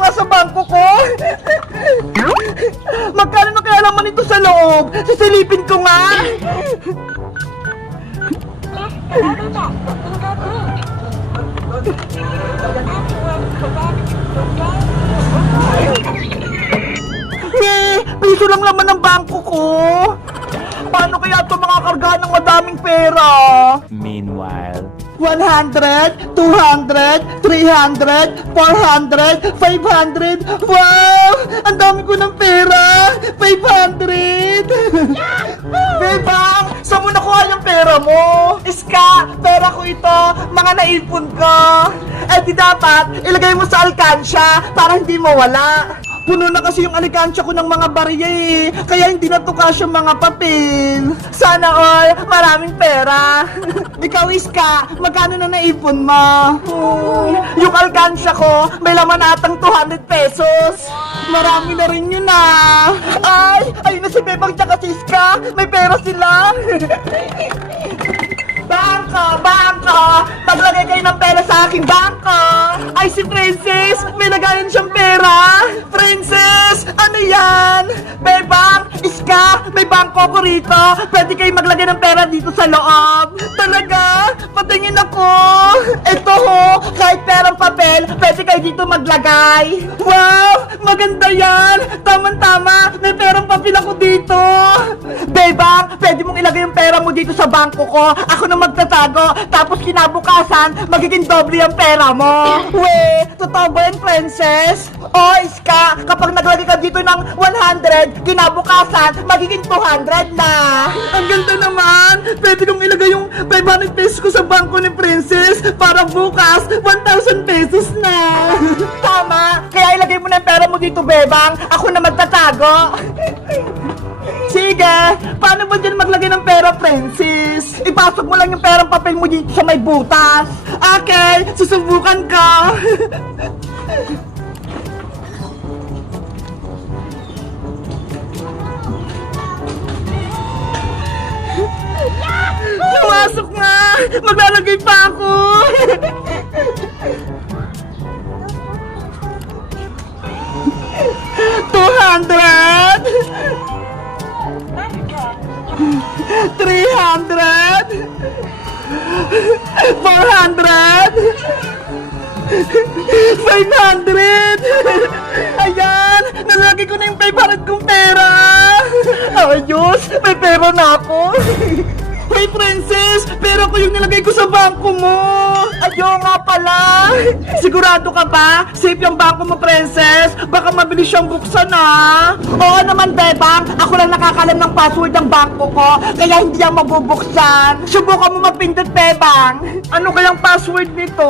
nga sa bangko ko. Magkano na kaya laman ito sa loob? Sisilipin ko nga. Piso lang laman ng bangko ko. Paano kaya ito makakargahan ng madaming pera? Meanwhile, 100, 200, 300, 400, 500. Wow! Ang dami ko ng pera! 500! Bebang! Saan mo nakuha yung pera mo? Iska! Pera ko ito! Mga naipon ko! Eh di dapat ilagay mo sa alkansya para hindi mawala. Puno na kasi yung alikansya ko ng mga barya eh. Kaya hindi na to kasya mga papel. Sana all, maraming pera. Ikaw, Iska, magkano na naipon mo? Yung alkansya ko, may laman atang 200 pesos. Marami na rin yun ah. Ay, ayun na si Bebang tsaka si Iska. May pera sila. Bangko! Bangko! Maglagay kayo ng pera sa aking bangko! Ay, si Princess! May lagayan siyang pera! Princess! Ano yan? Bebang! Iska! May bangko ko rito! Pwede kayo maglagay ng pera dito sa loob! Talaga? Patingin ako! Ito ho! Kahit perang papel, pwede kayo dito maglagay! Wow! Maganda yan! Tama-tama! May perang papel ako dito! Bebang! Pwede mong ilagay yung pera mo dito sa bangko ko! Ako na magtatago, tapos kinabukasan, magiging doble ang pera mo. We, totoo ba yan, Princess? O, Iska, kapag naglagay ka dito ng 100, kinabukasan, magiging 200 na. Ang ganda naman. Pwede kong ilagay yung 500 pesos ko sa bangko ni Princess para bukas, 1,000 pesos na. Tama. Kaya ilagay mo na yung pera mo dito, Bebang. Ako na magtatago. Sige, paano ba dyan maglagay ng pera, Princess? Ipasok mo lang yung perang papel mo dito sa may butas. Okay, susubukan ko. Pumasok nga! Maglalagay pa ako! 200! 300 400 500. Ayan, nalagay ko na yung 500 kong pera. Ayos, may pera na ako. Hey, Princess, pera ko yung nilagay ko sa bangko mo. Ayaw nga pala. Sigurado ka ba? Safe yung bangko mo, Princess. Baka mabilis siyang buksan, ha? Oo naman, Bebang. Ako lang nakakalam ng password ng bangko ko, kaya hindi yan mabubuksan. Subukan mo mapindot, Bebang. Ano kayang password nito?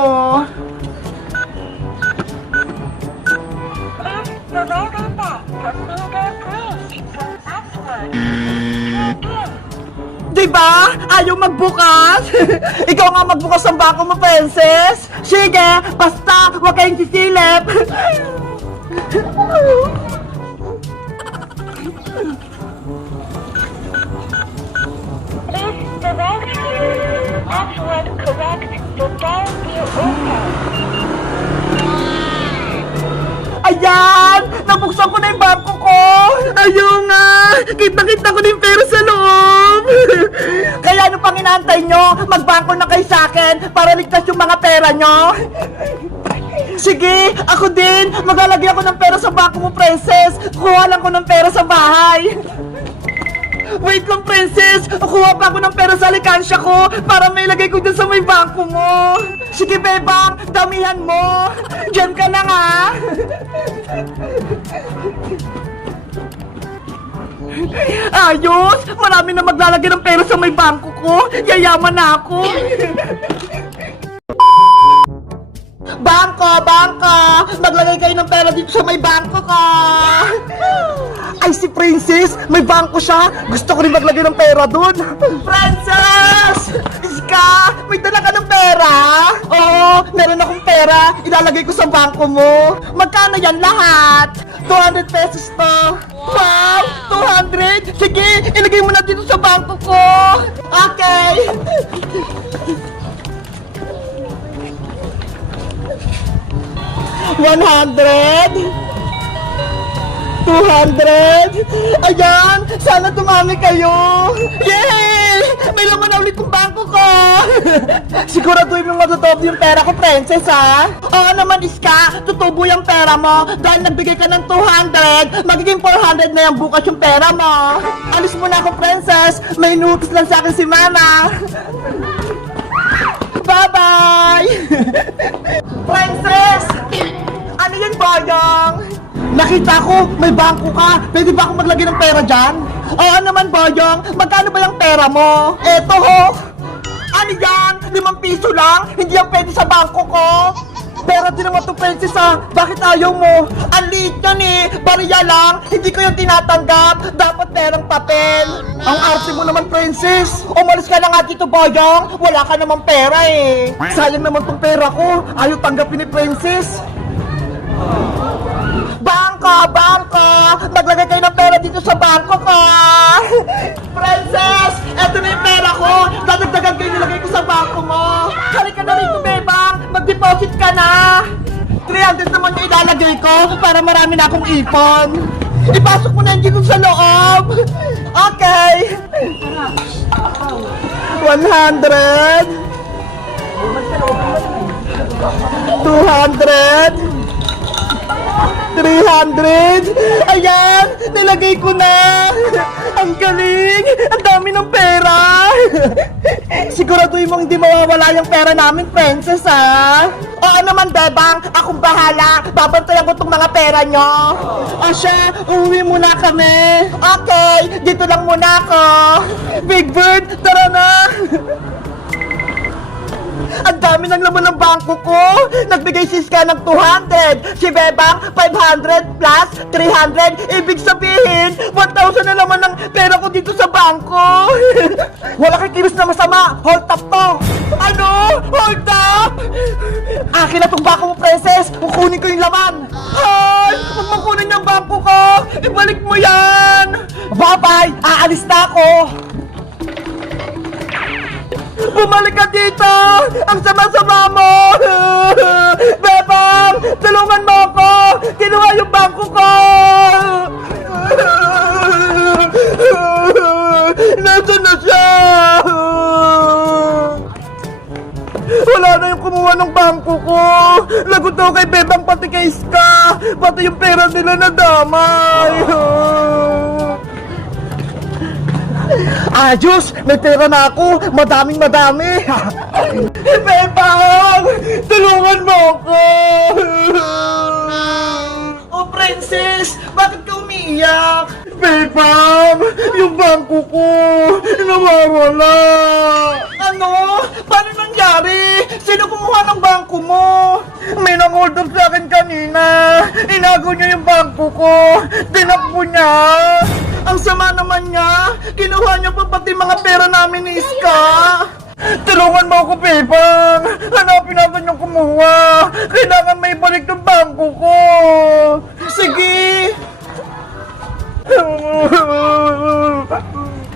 Diba? Ayaw magbukas? Ikaw nga magbukas ng bangko mo, Princess. Sige, basta huwag kayong sisilip. Please select password correct. The door will open. Ayan! Nabuksan ko na yung bangko ko! Ayaw nga! Kita-kita ko na yung pera sa loob! Kaya ano pang inaantay nyo? Magbangko na kayo sa akin para ligtas yung mga pera nyo! Sige! Ako din! Maglalagay ako ng pera sa bangko mo, Princess! Kuha lang ko ng pera sa bahay! Wait lang, Princess! Kuha pa ako ng pera sa alikansya ko para may lagay ko dyan sa may bangko mo! Sige, Bebang! Damihan mo! Diyan ka na nga! Ayos! Marami na maglalagay ng pera sa may bangko ko! Yayaman na ako! Bangko! Bangko! Maglagay kayo ng pera dito sa may bangko ko! Ay, si Princess! May bangko siya! Gusto ko rin maglagay ng pera dun! Princess! Iska! May dala ka ng pera? Oo! Meron akong pera! Ilalagay ko sa bangko mo! Magkano yan lahat? 200 pesos to! Wow! 200! Sige! Ilagay mo na dito sa bangko ko! Okay! 100. 200! Ayan! Sana dumami kayo! Yay! May laman na ulit yung bangko ko! Siguraduhin mo matutubo yung pera ko, princess, ha? Oo naman, Iska! Tutubo yung pera mo! Dahil nagbigay ka ng 200, magiging 400 na yung bukas yung pera mo! Alis muna ako, princess! May inutos lang sa akin si Mama! Bye-bye! Princess! Ano yan, Boyong? Nakita ko, may bangko ka. Pwede ba akong maglagay ng pera dyan? Oo naman, Boyong. Magkano ba yung pera mo? Eto ho. Ano yan? 5 piso lang? Hindi yan pwede sa bangko ko. Pera din naman to, princess, ha? Bakit ayaw mo? Ang liit yan eh. Bariya lang. Hindi ko yung tinatanggap. Dapat perang papel. Ang arte mo naman, princess. Umalis ka na nga dito, Boyong. Wala ka namang pera eh. Sayang naman tong pera ko. Ayaw tanggapin ni princess. Bangko! Bangko! Maglagay kayo ng pera dito sa bangko ko! Princess! Eto na yung pera ko! Dadagdagan kayo nilagay ko sa bangko mo! Halika na rito, bebang! Mag-deposit ka na! 300 naman yung ilalagay ko para marami na akong ipon! Ipasok mo na yung dito sa loob! Okay! 100! 200! 300! Ayan! Nilagay ko na! Ang galing! Ang dami ng pera! Siguraduhin mong hindi mawawala yung pera namin, princess, ha? Oo naman, bebang! Akong bahala! Babantayan ko tong mga pera nyo! O siya, uuwi muna kami! Okay! Dito lang muna ako! Big Bird, tara na! Ang dami ng laman ng bangko ko! Nagbigay si Iska ng 200! Si Bebang, 500 plus 300! Ibig sabihin, 1,000 na laman ng pera ko dito sa bangko! Wala kang kilos na masama! Hold up to! Ano? Hold up? Akin na tong bangko mo, princess! Kukunin ko yung laman! Ay! Huwag mo kunin yung bangko ko! Ibalik mo yan! Bye-bye! Aalis na ako! Bumalik ka dito! Ang sama-sama mo! Bebang! Tulungan mo ako! Kinuha yung bangko ko! Nasaan na siya? Wala na yung kumuha ng bangko ko! Lagot ako kay Bebang pati kay Iska! Pati yung pera nila nadamay! Ayos! May pera na ako! Madaming madami! Bebang! Tulungan mo ako! Oh, princess! Bakit ka umiiyak? Bebang! Yung bangko ko! Nawawala! Ano? Paano nangyari? Sino kumuha ng bangko mo? May nang-hold up sa akin kanina! Inago niya yung bangko ko! Tinakbo niya! Ang sama naman niya! Kinuha niya pa pati mga pera namin ni Iska! Tulungan mo ako, Bebang! Hanapin natin yung kumuha! Kailangan may balik ng bangko ko! Sige!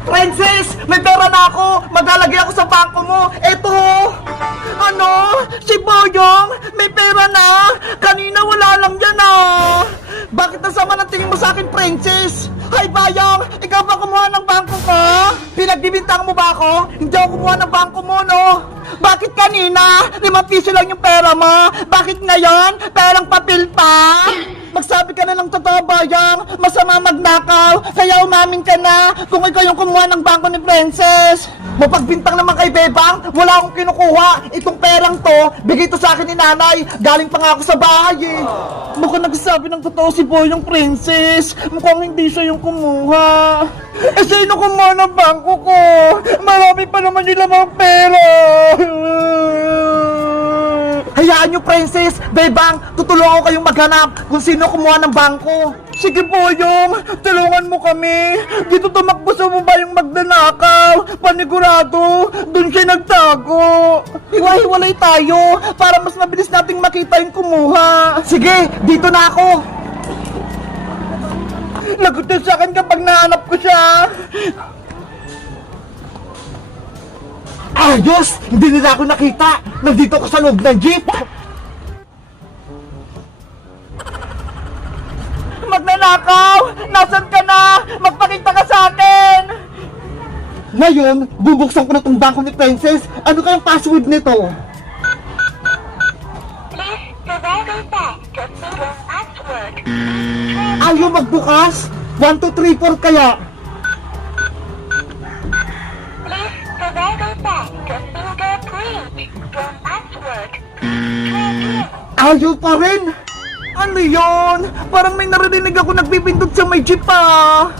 Princess! May pera na ako! Maglalagay ako sa bangko mo! Eto! Ano? Si Boyong? May pera na? Kanina wala lang yan, ah! Bakit nasama ng tingin mo sa akin, princess? Hay, Bayong! Ikaw ba kumuha ng bangko ko? Pinagbibintang mo ba ako? Hindi ako kumuha ng bangko mo, no? Bakit kanina? 5 piso lang yung pera mo? Bakit ngayon? Perang papel pa? Magsabi ka na ng totoo, Bayong! Masama magnakaw! Kaya umamin ka na kung ikaw yung kumuha ng bangko ni princess! Mapagbintang naman kay Bebang! Wala akong kinukuha! Itong perang to, bigay to sa akin ni nanay! Galing pa nga ako sa bahay eh! Mukhang nagsasabi ng totoo si Boyong, princess! Mukhang hindi siya yung kumuha! Eh, sino kumuha ng bangko ko? Marami pa naman yung lamang pera! Hayaan nyo, princess! Bebang, tutulungan ko kayong maghanap kung sino kumuha ng bangko! Sige, Boyong! Tulungan mo kami! Dito tumakbo sa baba yung magnanakaw! Panigurado! Doon siya nagtago! Hiwa-hiwalay tayo! Para mas mabilis nating makita yung kumuha! Sige! Dito na ako! Lagot na sa akin kapag nahanap ko siya! Ayos! Hindi nila ako nakita! Nandito ako sa loob ng jeep! magnanakaw! Nasaan ka na? Magpakita ka sa akin! Ngayon, bubuksan ko na tong bangko ni Princess. Ano kayang password nito? Please provide a back to single password. Ayaw magbukas? 1, 2, 3, 4 kaya? Please provide a back to fingerprint your password. Ayaw pa rin! Ano yon? Parang may narinig ako nagpipindot sa may jeep ah!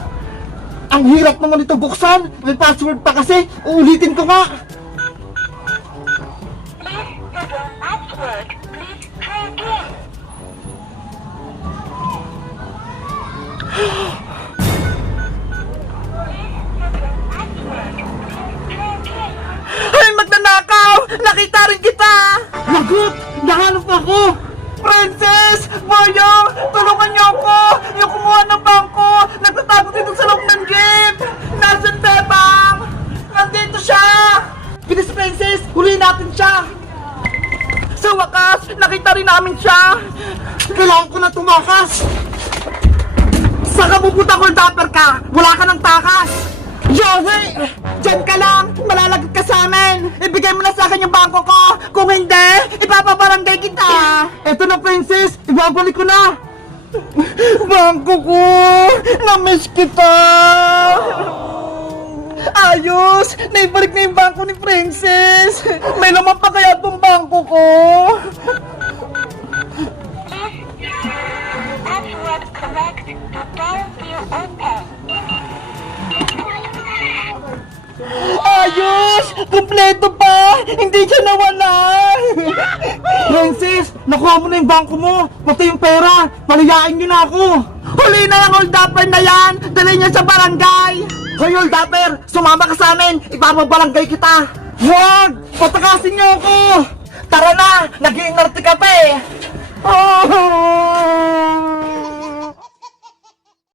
Ang hirap naman ito buksan! May password pa kasi! Uulitin ko nga! Please put your password. Please try again. Ay, magnanakaw! Nakita rin kita! Lagot! Nahanap ako! Princess! Boyong! Tulungan niyo ako! Yung kumuha ng bangko! Nagtatago dito sa loob ng jeep! Nasaan, Bebang? Nandito siya! Bilis, Princess! Huliin natin siya! Sa wakas, nakita rin namin siya! Kailangan ko na tumakas! Saka pupunta ko dapper ka! Wala ka ng takas! Joey! Diyan ka lang! Malalagot ka sa amin! Ibigay mo na sa akin yung bangko ko! Kung hindi, ipapabarangay kita! Eto na, Princess! Ibabalik ko na! Bangko ko! Namiss kita! Ayos! Naibalik na yung bangko ni Princess! May laman pa kaya itong bangko ko? Password correct. The door will open. Ayos! Kompleto pa! Hindi siya nawala! Princess, nakuha mo na yung bangko mo! Pati yung pera! Palayain niyo na ako! Huli na yung hold-upper na yan! Dali niya sa barangay! Hoy, hold-upper! Sumama ka sa amin! Ipapabarangay kita! Huwag! Patakasin niyo ako! Tara na! Nag-iinarte ka